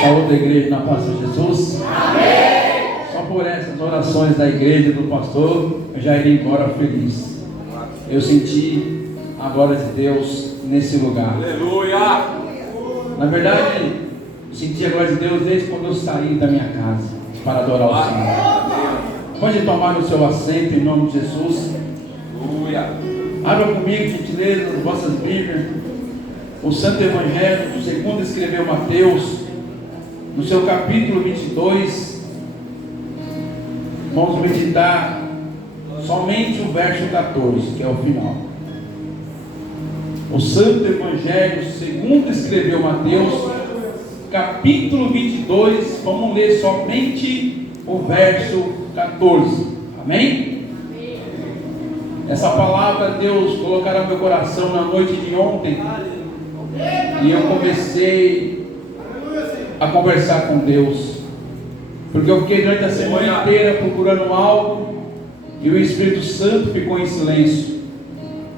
Saúde da igreja na paz de Jesus. Amém. Só por essas orações da igreja do pastor, eu já iria embora feliz. Eu senti a glória de Deus nesse lugar. Aleluia. Na verdade, eu senti a glória de Deus desde quando eu saí da minha casa para adorar o Senhor. Pode tomar o seu assento em nome de Jesus. Aleluia. Abra comigo, gentileza, as vossas Bíblias. O Santo Evangelho, segundo escreveu Mateus, no seu capítulo 22, vamos meditar somente o verso 14, que é o final. O Santo Evangelho, segundo escreveu Mateus, capítulo 22, vamos ler somente o verso 14. Amém? Essa palavra Deus colocará no meu coração na noite de ontem. E eu comecei a conversar com Deus, porque eu fiquei durante a semana inteira procurando algo e o Espírito Santo ficou em silêncio.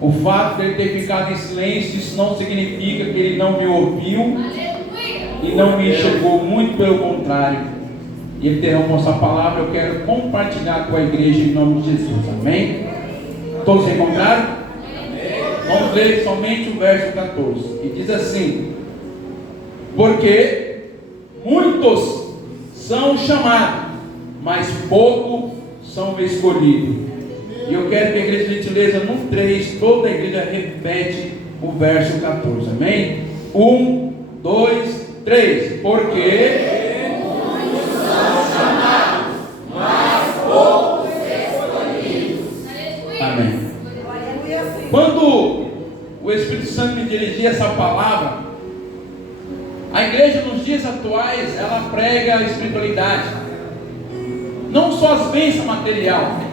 O fato de ele ter ficado em silêncio, isso não significa que ele não me ouviu e não me enxergou, muito pelo contrário. E ele derramou essa palavra, eu quero compartilhar com a igreja em nome de Jesus. Amém? Todos encontraram? Vamos ler somente o verso 14, que diz assim: porque muitos são chamados, mas poucos são escolhidos. E eu quero que a igreja de gentileza, no 3, toda a igreja repete o verso 14, amém? 1, 2, 3. Porque muitos são chamados, mas poucos escolhidos. Amém. Quando o Espírito Santo me dirigia essa palavra, a igreja nos dias atuais, ela prega a espiritualidade, não só as bênçãos materiais,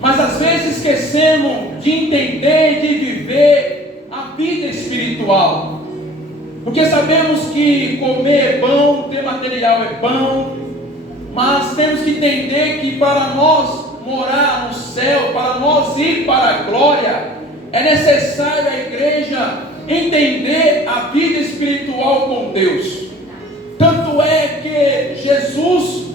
mas às vezes esquecemos de entender e de viver a vida espiritual, porque sabemos que comer é bom, ter material é bom, mas temos que entender que para nós morar no céu, para nós ir para a glória, é necessário a igreja entender a vida espiritual com Deus. Tanto é que Jesus,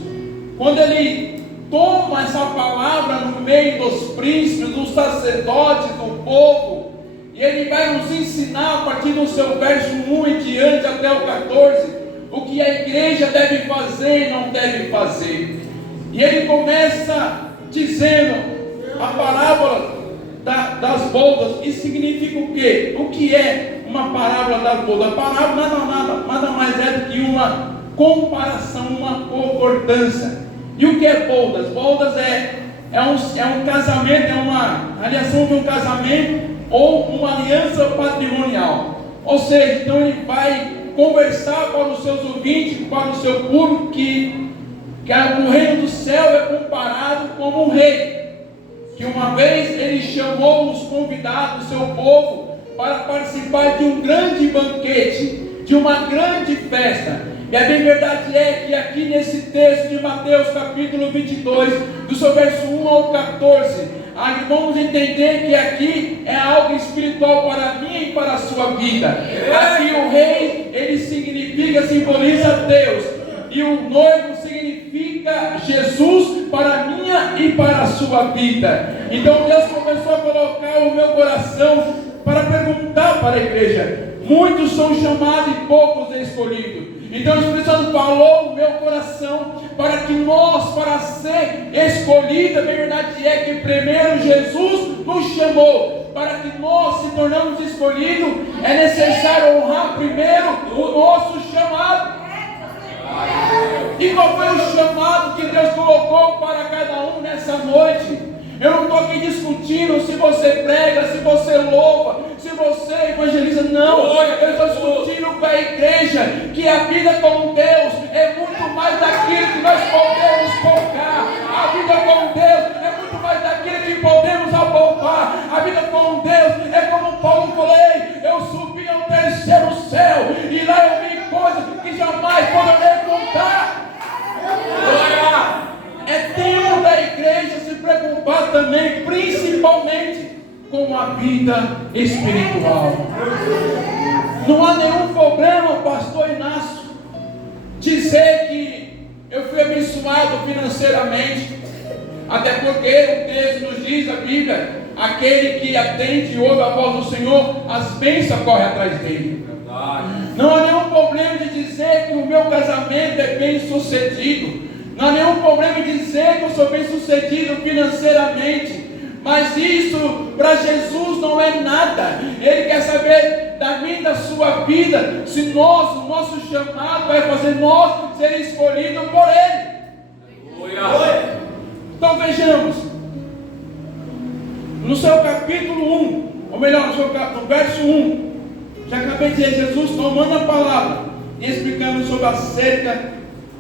quando ele toma essa palavra no meio dos príncipes, dos sacerdotes, do povo, e ele vai nos ensinar a partir do seu verso 1 e diante até o 14, o que a igreja deve fazer e não deve fazer. E ele começa dizendo a parábola das bodas, que significa o quê? O que é uma parábola das bodas? A parábola nada mais é do que uma comparação, uma concordância. E o que é bodas? Bodas é um casamento, é uma aliação de um casamento ou uma aliança patrimonial. Ou seja, então ele vai conversar para os seus ouvintes, para o seu público, que o reino do céu é comparado como um rei, que uma vez ele chamou os convidados, o seu povo, para participar de um grande banquete, de uma grande festa. E a bem verdade é que aqui nesse texto de Mateus capítulo 22, do seu verso 1 ao 14, vamos entender que aqui é algo espiritual para mim e para a sua vida. Aqui o rei, ele simboliza Deus, e o noivo significa Jesus para a minha e para a sua vida. Então Deus começou a colocar o meu coração para perguntar para a igreja: muitos são chamados e poucos escolhidos. Então o Espírito Santo falou no meu coração para que nós, para ser escolhidos, a verdade é que primeiro Jesus nos chamou. Para que nós se tornamos escolhidos, é necessário honrar primeiro o nosso chamado. E qual foi o chamado que Deus colocou para cada um nessa noite? Eu não estou aqui discutindo se você prega, se você louva, se você evangeliza, não. Eu estou discutindo com a igreja que a vida com Deus é muito mais daquilo que nós podemos focar. A vida com Deus é muito mais daquilo que podemos apalpar. A vida com Deus é como Paulo falou: eu subi ao terceiro céu e lá eu vi coisas que jamais poderei contar. É tempo da igreja se preocupar também, principalmente, com a vida espiritual. Não há nenhum problema, pastor Inácio, dizer que eu fui abençoado financeiramente, até porque o texto nos diz, a Bíblia, aquele que atende e ouve a voz do Senhor, as bênçãos correm atrás dele. Não há nenhum problema de dizer que o meu casamento é bem sucedido, não há nenhum problema em dizer que eu sou bem sucedido financeiramente, mas isso para Jesus não é nada. Ele quer saber da minha e da sua vida, se nós, o nosso chamado vai fazer nós ser escolhidos por Ele. Então vejamos, no seu capítulo 1, ou melhor, no verso 1, já acabei de dizer, Jesus tomando a palavra e explicando sobre acerca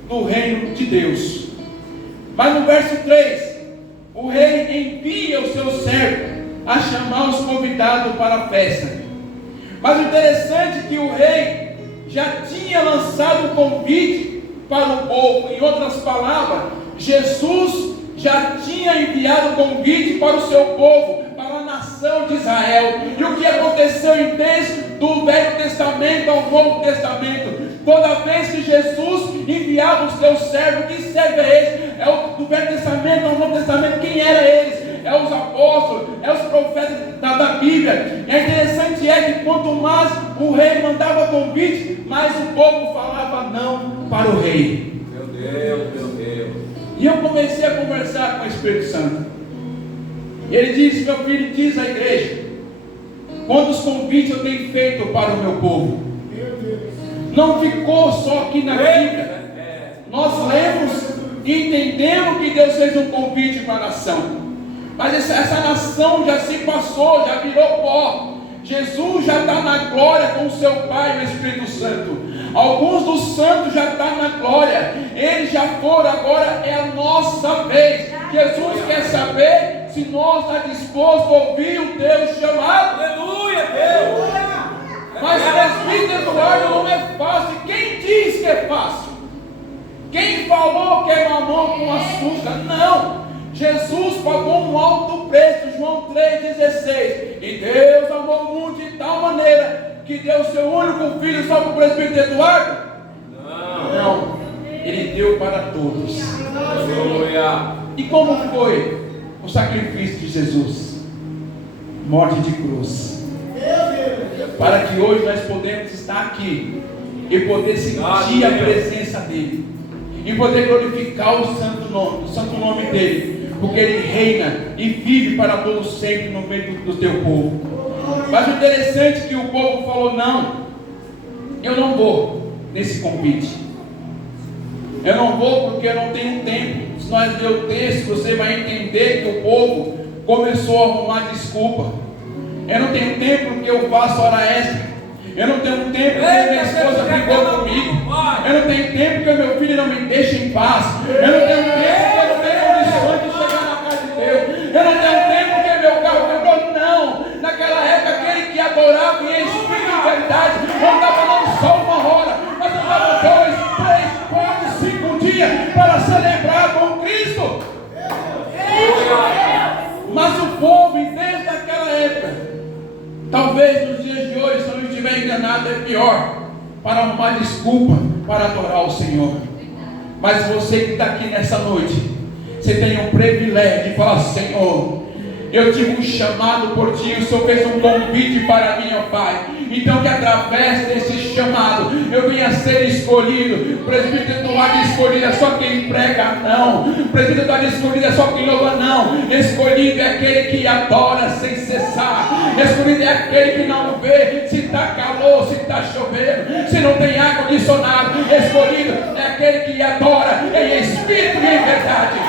do reino de Deus. Mas no verso 3, o rei envia o seu servo a chamar os convidados para a festa. Mas o interessante é que o rei já tinha lançado um convite para o povo. Em outras palavras, Jesus já tinha enviado um convite para o seu povo, para a nação de Israel. E o que aconteceu em texto do Velho Testamento ao Novo Testamento? Toda vez que Jesus enviava os seus servos, que servo é esse? É o do Velho Testamento ao Novo Testamento, quem era eles? É os apóstolos, é os profetas da Bíblia. É interessante que quanto mais o rei mandava convite, mais o povo falava não para o rei. Meu Deus, meu Deus. E eu comecei a conversar com o Espírito Santo. E ele disse, meu filho, diz à igreja, quantos convites eu tenho feito para o meu povo? Não ficou só aqui na Bíblia. Nós lemos e entendemos que Deus fez um convite para a nação. Mas essa nação já se passou, já virou pó. Jesus já está na glória com o seu Pai, o Espírito Santo. Alguns dos santos já estão na glória. Eles já foram, agora é a nossa vez. Jesus quer saber se nós estamos dispostos a ouvir o Deus chamado. Aleluia, Deus. Mas presbítero Eduardo não é fácil. Quem diz que é fácil? Quem falou que é mamão com açúcar? Não. Jesus pagou um alto preço, João 3,16. E Deus amou o mundo de tal maneira que deu o seu único filho só para o presbítero Eduardo? Não. Ele deu para todos. Aleluia. E como foi o sacrifício de Jesus? Morte de cruz. Para que hoje nós podemos estar aqui e poder sentir a presença dele e poder glorificar o santo nome dele, porque ele reina e vive para todos sempre no meio do teu povo. Mas o interessante é que o povo falou: não, eu não vou nesse convite, eu não vou porque eu não tenho tempo. Se nós ler o texto, você vai entender que o povo começou a arrumar desculpa. Eu não tenho tempo porque eu faço hora extra. Eu não tenho tempo porque minha esposa brigou comigo. Eu não tenho tempo porque meu filho não me deixa em paz. Eu não tenho tempo porque eu não tenho condições de chegar na casa de Deus. Eu não tenho tempo porque meu carro quebrou. Não. Naquela época, aquele que adorava em espírito e verdade não estava não só uma hora, mas andava 2, 3, 4, 5 dias para celebrar com Cristo. Mas o povo, desde aquela época, talvez nos dias de hoje, se eu não estiver enganado, é pior, para arrumar desculpa para adorar o Senhor. Mas você que está aqui nessa noite, você tem um privilégio de falar: Senhor, eu tive um chamado por Ti, o Senhor fez um convite para mim, ó Pai. Então que através desse chamado eu venha ser escolhido. O presbítero Eduardo escolhido é só quem prega, não. O presbítero Eduardo escolhido é só quem louva, não. Escolhido é aquele que adora sem cessar. Escolhido é aquele que não vê se está calor, se está chovendo, se não tem ar condicionado. Escolhido é aquele que adora em espírito e em verdade.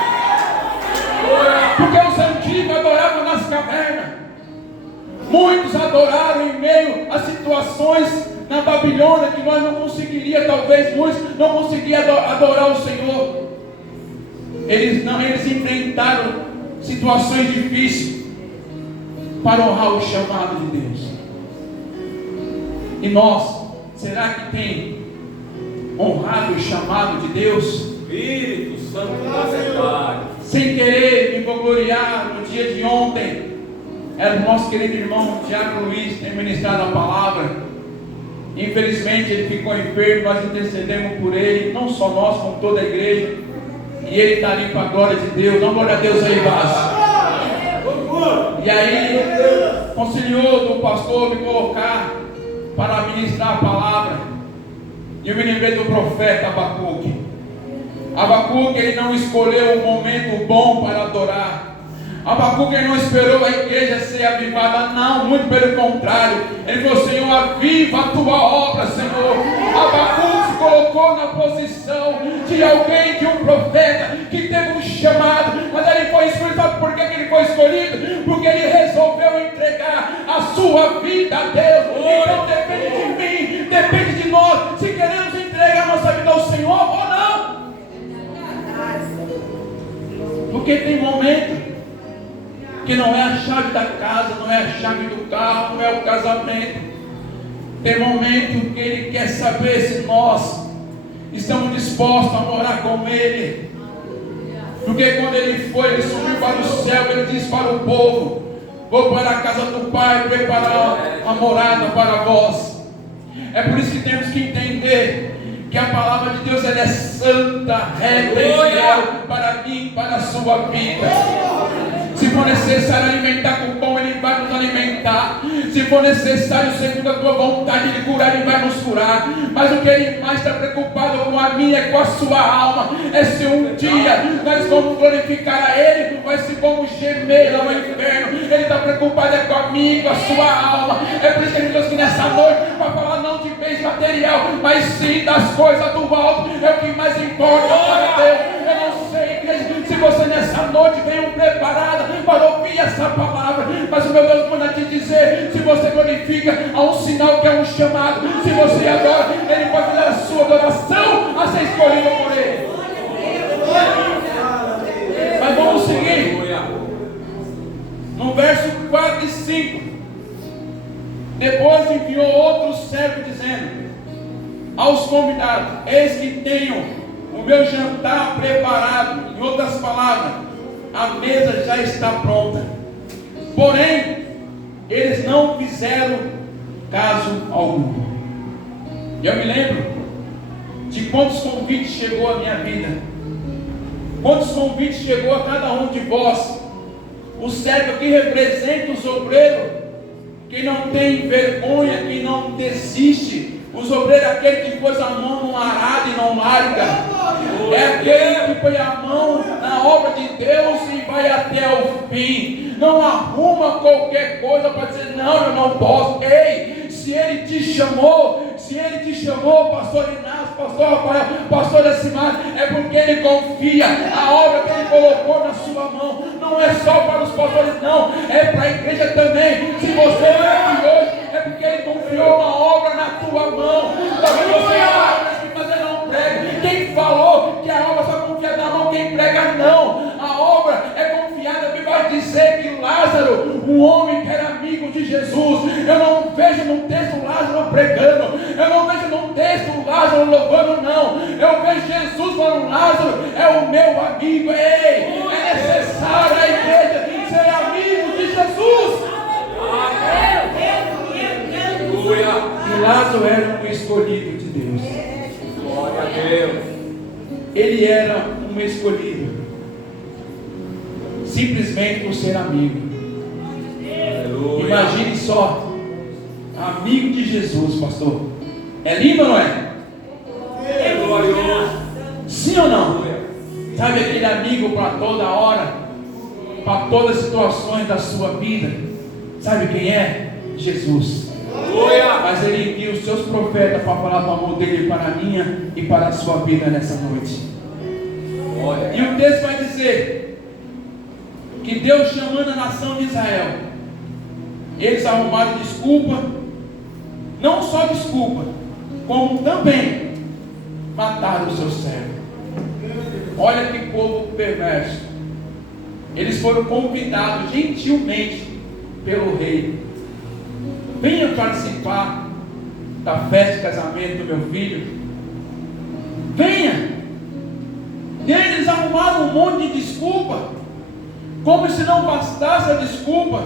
Porque os antigos adoravam nas cavernas. Muitos adoraram em meio a situações na Babilônia que nós não conseguiríamos, talvez muitos não conseguiam adorar o Senhor. Eles enfrentaram situações difíceis para honrar o chamado de Deus. E nós, será que tem honrado o chamado de Deus? Espírito Santo da verdade. Sem querer me vangloriar no dia de ontem era o nosso querido irmão Tiago Luiz, tem ministrado a palavra. Infelizmente ele ficou enfermo, nós intercedemos por ele, não só nós, como toda a igreja. E ele está ali para a glória de Deus. Dá uma glória a Deus aí, Vasco. E aí, conciliou do pastor me colocar para ministrar a palavra. E eu me lembrei do profeta Abacuque. Abacuque, ele não escolheu um momento bom para adorar. Abacuque não esperou a igreja ser avivada, não, muito pelo contrário. Ele falou: Senhor, aviva a tua obra, Senhor. Abacuque se colocou na posição de alguém, de um profeta que teve um chamado, mas ele foi escolhido. Sabe por que ele foi escolhido? Porque ele resolveu entregar a sua vida a Deus. Então depende de mim, depende de nós, se queremos entregar nossa vida ao Senhor ou não. Porque tem momento que não é a chave da casa, não é a chave do carro, não é o casamento. Tem momento que Ele quer saber se nós estamos dispostos a morar com Ele. Porque quando Ele foi, Ele subiu para o céu, Ele disse para o povo: vou para a casa do Pai preparar uma morada para vós. É por isso que temos que entender que a palavra de Deus ela é santa, reta e fiel para mim, para a sua vida. Se for necessário alimentar com pão, Ele vai nos alimentar. Se for necessário, segundo a tua vontade, Ele curar, Ele vai nos curar. Mas o que Ele mais está preocupado com a minha e com a sua alma é se um dia nós vamos glorificar a Ele, mas se vamos gemer lá no inferno. Ele está preocupado com a minha e com a sua alma. É por isso que Ele trouxe aqui nessa noite para falar não de bens material, mas sim das coisas do alto. É o que mais importa para Deus. Eu não sei, igreja, se você nessa noite veio preparada para ouvir essa palavra, mas o meu Deus manda te dizer: se você glorifica, há um sinal que é um chamado. Se você adora, Ele pode dar a sua adoração a ser escolhido por Ele. Mas vamos seguir no verso 4 e 5. Depois enviou outro servo dizendo aos convidados: eis que tenho o meu jantar preparado. Em outras palavras, a mesa já está pronta. Porém, eles não fizeram caso algum. Eu me lembro de quantos convites chegou à minha vida. Quantos convites chegou a cada um de vós. O servo aqui representa os obreiros que não tem vergonha, que não desiste. Os obreiros é aquele que pôs a mão no arado e não larga. É aquele que põe a mão na obra de Deus e vai até o fim. Não arruma qualquer coisa para dizer: não, eu não posso. Ei, se Ele te chamou, pastor Inácio, pastor Rafael, pastor Acimar, é porque Ele confia. A obra que Ele colocou na sua mão não é só para os pastores, não, é para a igreja também. Se você é aqui hoje, é porque Ele confiou uma obra na tua mão. Talvez você mas Ele não prega. Quem falou que a obra só confia na mão, quem prega não. A obra é confiada. Me vai dizer que Lázaro, um homem que era amigo de Jesus, eu não vejo num texto Lázaro pregando, eu não vejo num texto Lázaro louvando, não. Eu vejo Jesus falando: Lázaro é o meu amigo. Ei, é necessário a igreja ser amigo de Jesus. E Lázaro era um escolhido de Deus. Glória a Deus. Ele era um escolhido, simplesmente por ser amigo. Aleluia. Imagine só, amigo de Jesus, pastor. É lindo ou não é? É glorioso. Sim ou não? Sabe aquele amigo para toda hora, para todas as situações da sua vida? Sabe quem é? Jesus. Mas Ele envia os seus profetas para falar do amor dele para a minha e para a sua vida nessa noite. E o texto vai dizer que Deus, chamando a nação de Israel, eles arrumaram desculpa, não só desculpa, como também mataram o seu servo. Olha que povo perverso. Eles foram convidados gentilmente pelo rei: venha participar da festa de casamento do meu filho. Venha. E eles arrumaram um monte de desculpa. Como se não bastasse a desculpa,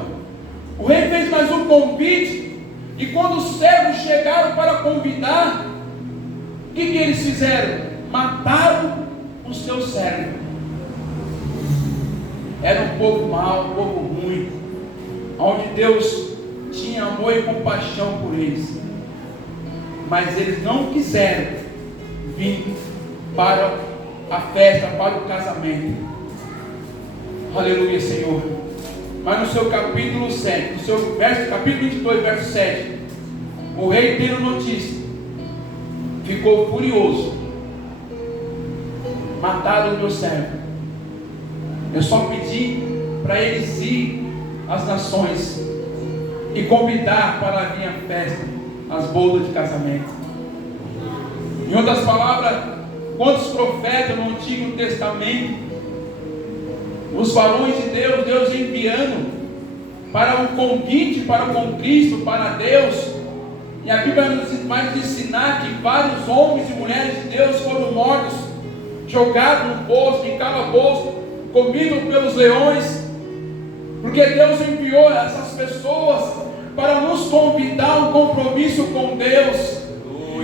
o rei fez mais um convite. E quando os servos chegaram para convidar, o que eles fizeram? Mataram o seu servo. Era um povo mau, um povo ruim, onde Deus tinha amor e compaixão por eles. Mas eles não quiseram vir para a festa, para o casamento. Aleluia, Senhor. Mas no seu capítulo 7, no seu capítulo 22, verso 7, o rei, tendo notícia, ficou furioso. Mataram o meu servo. Eu só pedi para eles ir às nações e convidar para a minha festa, as bodas de casamento. Em outras palavras, quantos profetas no Antigo Testamento, os varões de Deus, Deus enviando para o convite, para o Cristo, para Deus. E a Bíblia vai nos ensinar que vários homens e mulheres de Deus foram mortos, jogados no poço, em calabouço, comidos pelos leões, porque Deus enviou essas pessoas para nos convidar a um compromisso com Deus.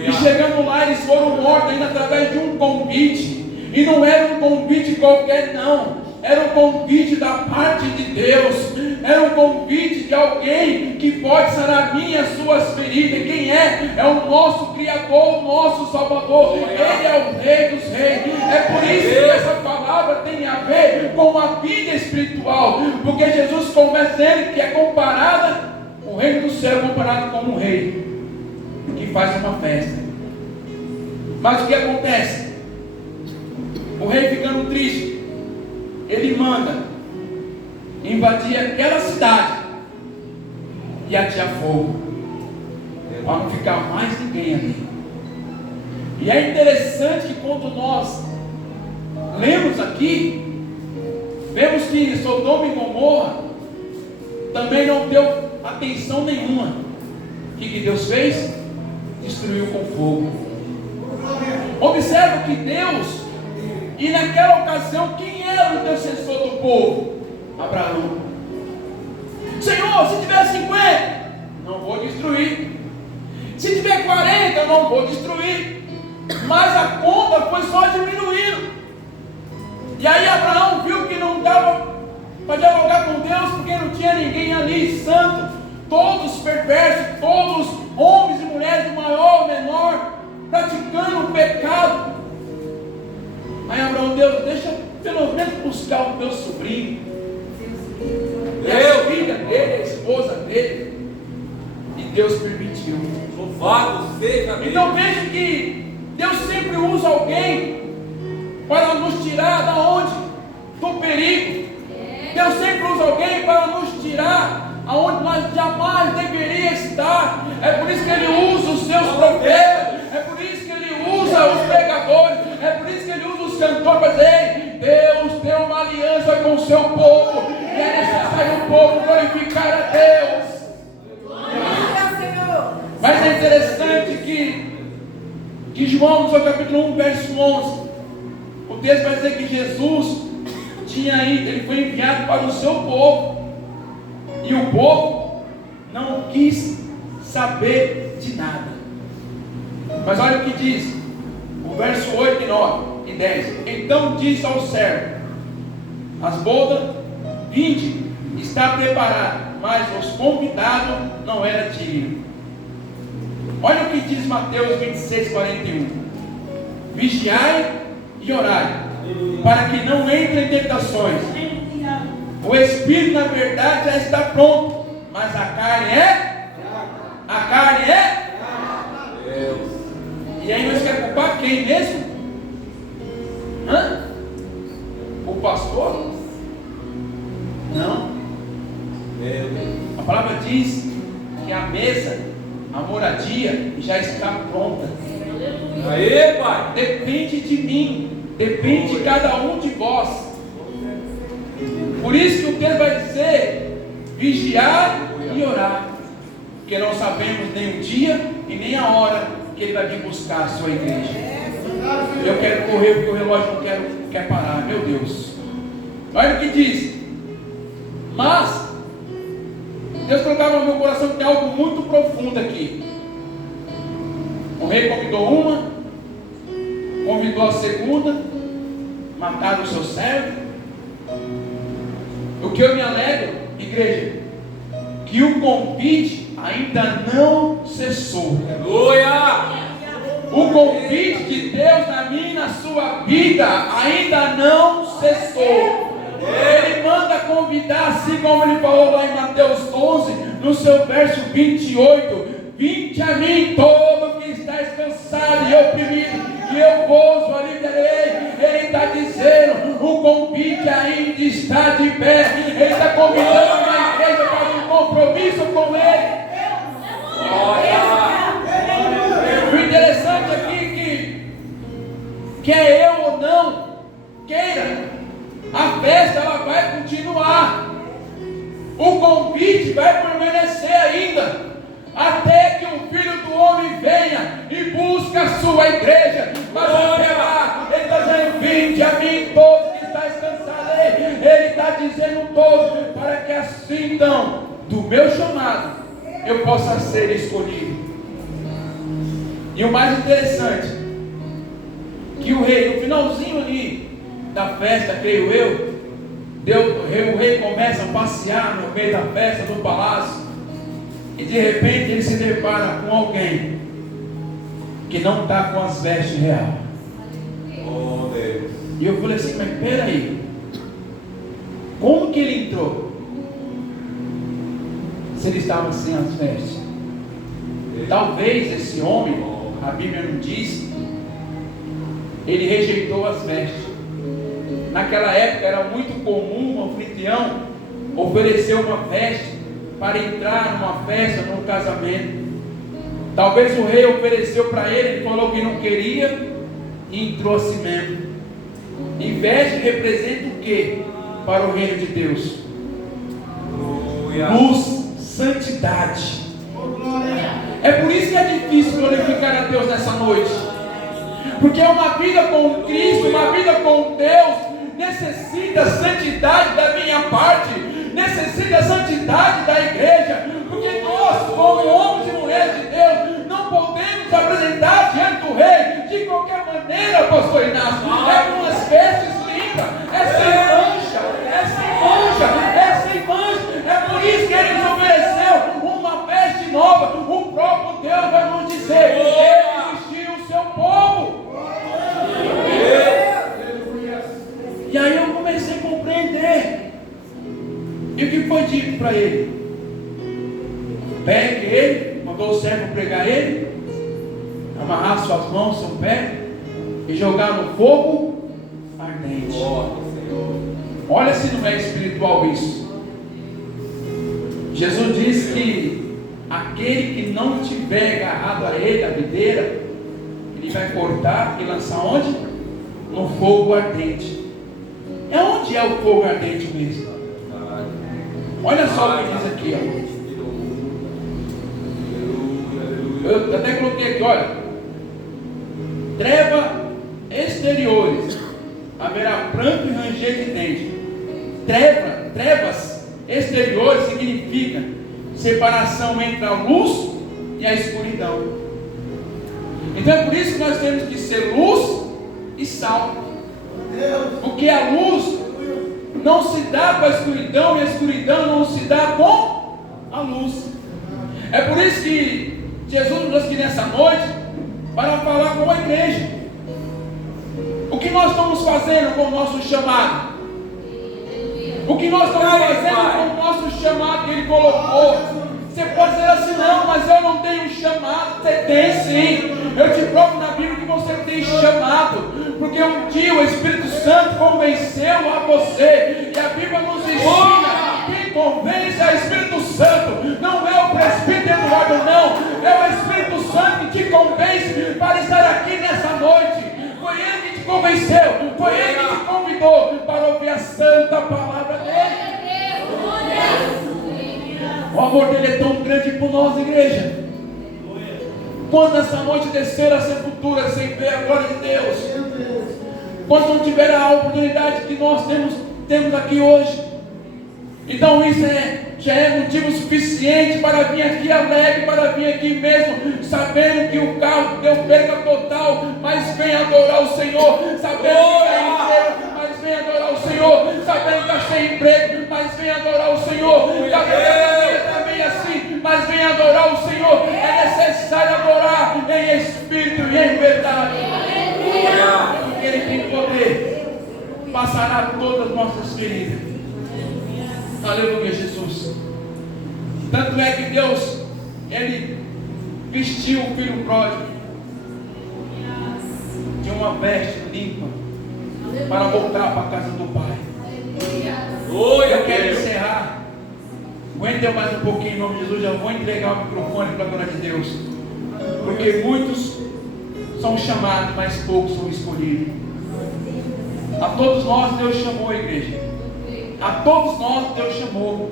E chegando lá, eles foram mortos ainda através de um convite. E não era um convite qualquer, não. Era um convite da parte de Deus. Era um convite de alguém que pode sarar a minha e as suas feridas. Quem é? É o nosso Criador, o nosso Salvador. Ele é o Rei dos Reis. É por isso que essa palavra tem a ver com a vida espiritual. Porque Jesus começa dizendo que é comparada, o reino do céu é comparado com um rei que faz uma festa. Mas o que acontece? O rei, ficando triste, ele manda invadir aquela cidade e atear fogo, para não ficar mais ninguém ali. E é interessante que quando nós lemos aqui, vemos que Sodoma e Gomorra também não deu atenção nenhuma. O que Deus fez? Destruiu com fogo. Observa que Deus, e naquela ocasião, quem era o intercessor do povo? Abraão. Senhor, se tiver 50, não vou destruir. Se tiver 40, não vou destruir. Mas a conta foi só diminuindo. E aí Abraão viu que não dava para dialogar com Deus, porque não tinha ninguém ali santo, todos perversos, todos homens e mulheres, de maior ou menor, praticando o pecado. Aí Abraão, Deus, deixa pelo menos buscar o meu sobrinho, e a filha dele, a esposa dele. E Deus permitiu. Louvado seja Deus. Então veja que Deus sempre usa alguém para nos tirar da onde? Do perigo. Deus sempre usa alguém para nos tirar aonde nós jamais deveríamos estar. É por isso que Ele usa os seus profetas, é por isso que Ele usa os pregadores, é por isso que Ele usa os cantores para dizer: Deus tem uma aliança com o seu povo, e é necessário o povo glorificar a Deus. Mas é interessante que João, no seu capítulo 1, verso 11, o texto vai dizer que Jesus tinha ido, ele foi enviado para o seu povo, e o povo não quis saber de nada. Mas olha o que diz o verso 8 e 9 e 10. Então disse ao servo: as bodas, vinde, está preparada, mas os convidados não eram dignos. Olha o que diz Mateus 26, 41. Vigiai e orai, para que não entrem em tentações. O espírito, na verdade, já está pronto, mas a carne é? A carne é? Deus. E aí nós queremos culpar quem mesmo? O pastor? Não. A palavra diz que a mesa, a moradia já está pronta. Aí, Pai. Depende de mim, depende de cada um de vós. Por isso que o texto vai dizer: vigiar e orar, porque não sabemos nem o dia e nem a hora que Ele vai vir buscar a sua igreja. Eu quero correr porque o relógio não quer parar, meu Deus. Olha o que diz: Mas Deus colocava no meu coração que tem algo muito profundo aqui. O rei convidou uma, convidou a segunda, mataram o seu servo. O que eu me alegro, igreja, que o convite ainda não cessou. Aleluia! O convite de Deus na minha e na sua vida ainda não cessou. Ele manda convidar, assim como ele falou lá em Mateus 11, no seu verso 28: vinde a mim todo que está cansado e oprimido, e eu vos aliviarei. Ele está dizendo, o convite ainda está de pé. Ele está convidando a igreja para um compromisso com ele. O interessante aqui que é eu ou não queira, a festa ela vai continuar. O convite vai permanecer ainda, até que o Filho do Homem venha e busque a sua igreja. Mas até lá, ele está dizendo, vinde a mim todos que estáis cansados. Ele está dizendo todos, para que assim então, do meu chamado, eu possa ser escolhido. E o mais interessante, que o rei, no finalzinho ali da festa, creio eu, o rei começa a passear no meio da festa, no palácio, e de repente ele se depara com alguém que não está com as vestes reais. Oh, Deus. E eu falei assim, mas peraí, como que ele entrou? Se ele estava sem as vestes? Talvez esse homem, a Bíblia não diz, ele rejeitou as vestes. Naquela época era muito comum um anfitrião oferecer uma veste para entrar numa festa, num casamento. Talvez o rei ofereceu para ele, ele falou que não queria e entrou assim mesmo. E veste representa o que para o reino de Deus? Luz, santidade. É por isso que é difícil glorificar a Deus nessa noite, porque uma vida com Cristo, uma vida com Deus, necessita santidade da minha parte, necessita santidade da igreja, porque nós, como homens e mulheres de Deus, não podemos apresentar diante do rei de qualquer maneira, pastor Inácio. É com as vestes limpas, é sem mancha, é sem mancha, é sem mancha. É por isso que ele nos ofereceu uma veste nova. O próprio Deus vai nos dizer, ele vestiu o seu povo. E aí eu comecei a compreender. E o que foi dito para ele? Pegue ele, mandou o servo pregar ele, amarrar suas mãos, seu pé, e jogar no fogo ardente. Olha se não é espiritual isso. Jesus diz que aquele que não tiver agarrado a ele, a videira, ele vai cortar e lançar onde? No fogo ardente. É onde é o fogo ardente mesmo? Olha só o que diz aqui, ó. Eu até coloquei aqui, olha. Treva exteriores, haverá pranto e ranger de dente. Trevas exteriores significa separação entre a luz e a escuridão. Então é por isso que nós temos que ser luz e sal. Porque a luz não se dá com a escuridão, e a escuridão não se dá com a luz. É por isso que Jesus nos trouxe aqui nessa noite para falar com a igreja. O que nós estamos fazendo com o nosso chamado? O que nós estamos fazendo com o nosso chamado que Ele colocou? Você pode dizer assim, não, mas eu não tenho chamado. Você tem sim. Eu te provo na Bíblia que você tem chamado, porque um dia o Espírito Santo convenceu a você, e a Bíblia nos ensina, quem convence é o Espírito Santo, não é o presbítero Eduardo, não, é o Espírito Santo que te convence para estar aqui nessa noite. Foi Ele que te convenceu, foi Ele que te convidou para ouvir a santa palavra dEle. O amor dEle é tão grande por nós, igreja. Quando essa noite descer a sepultura sem ver a glória de Deus, quando não tiver a oportunidade que nós temos aqui hoje, Então isso já é motivo suficiente para vir aqui alegre, para vir aqui mesmo, sabendo que o carro deu perda total, mas vem adorar o Senhor, sabendo que está inteiro, mas vem adorar o Senhor, sabendo que está sem emprego, mas vem adorar o Senhor, sabendo que a família está bem assim, mas vem adorar o Senhor. É necessário adorar em espírito e em verdade, porque Ele tem poder, passará todas as nossas feridas. Aleluia, Jesus. Tanto é que Deus, Ele vestiu o filho pródigo de uma veste limpa para voltar para a casa do Pai. Eu quero encerrar. Aguenta mais um pouquinho em nome de Jesus. Já vou entregar o microfone para a glória de Deus. Porque muitos são chamados, mas poucos são escolhidos. A todos nós Deus chamou a igreja. A todos nós Deus chamou.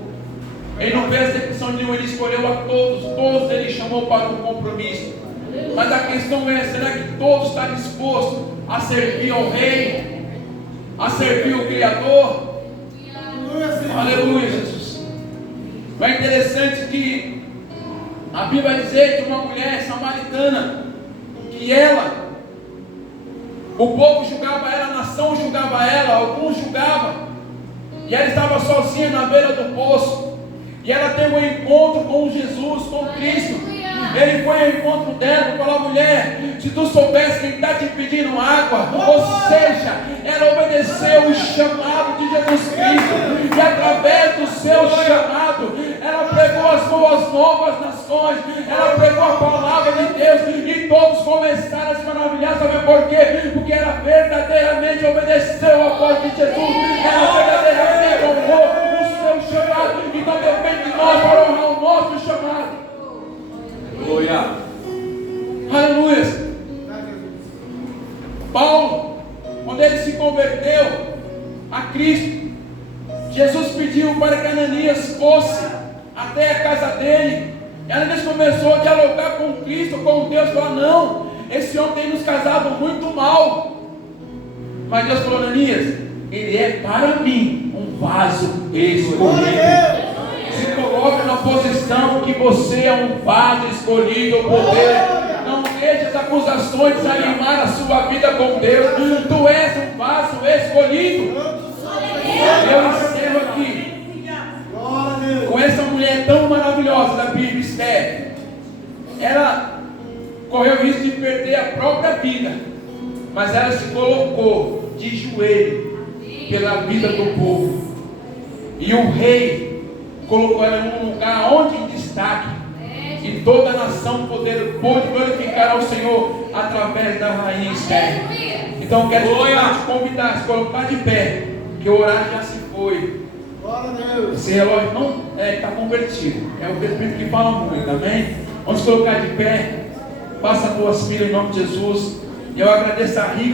Ele não fez exceção nenhuma, Ele escolheu a todos. Todos Ele chamou para um compromisso. Mas a questão é, será que todos estão dispostos a servir ao Rei? A servir o Criador? Aleluia, Jesus. É interessante que a Bíblia vai dizer que uma mulher samaritana, que ela, o povo julgava ela, a nação julgava ela, alguns julgavam, e ela estava sozinha na beira do poço, e ela teve um encontro com Jesus, com Cristo. Ele foi ao encontro dela e falou: mulher, se tu soubesse quem está te pedindo água, ou seja, ela obedeceu o chamado de Jesus Cristo, e através do seu chamado, ela pregou as boas novas nações, ela pregou a palavra de Deus, e todos começaram a se maravilhar. Sabe por quê? Porque ela verdadeiramente obedeceu a voz de Jesus, ela verdadeiramente honrou o seu chamado. Então depende de nós para honrar o nosso chamado. Glória. Aleluia. Paulo, quando ele se converteu a Cristo, Jesus pediu para que Ananias fosse até a casa dele. E Ananias começou a dialogar com Cristo, com Deus, falou: não, esse homem tem nos casado muito mal. Mas Deus falou: Ananias, ele é para mim um vaso escolhido. Se coloque na posição que você é um vaso escolhido por Deus. Não deixe as acusações desanimar a sua vida com Deus. Tu és um vaso escolhido. Eu encerro aqui com essa mulher tão maravilhosa da Bíblia, Esther. Ela correu o risco de perder a própria vida, mas ela se colocou de joelho pela vida do povo. E o rei colocou ela em um lugar onde em destaque, e toda a nação pôde glorificar ao Senhor através da rainha Esther. Então eu quero te convidar a se colocar de pé, que o horário já se foi. Esse relógio não está convertido, é o Espírito que fala muito, amém? Vamos colocar de pé, faça as tuas filhas em nome de Jesus. E eu agradeço a Rico.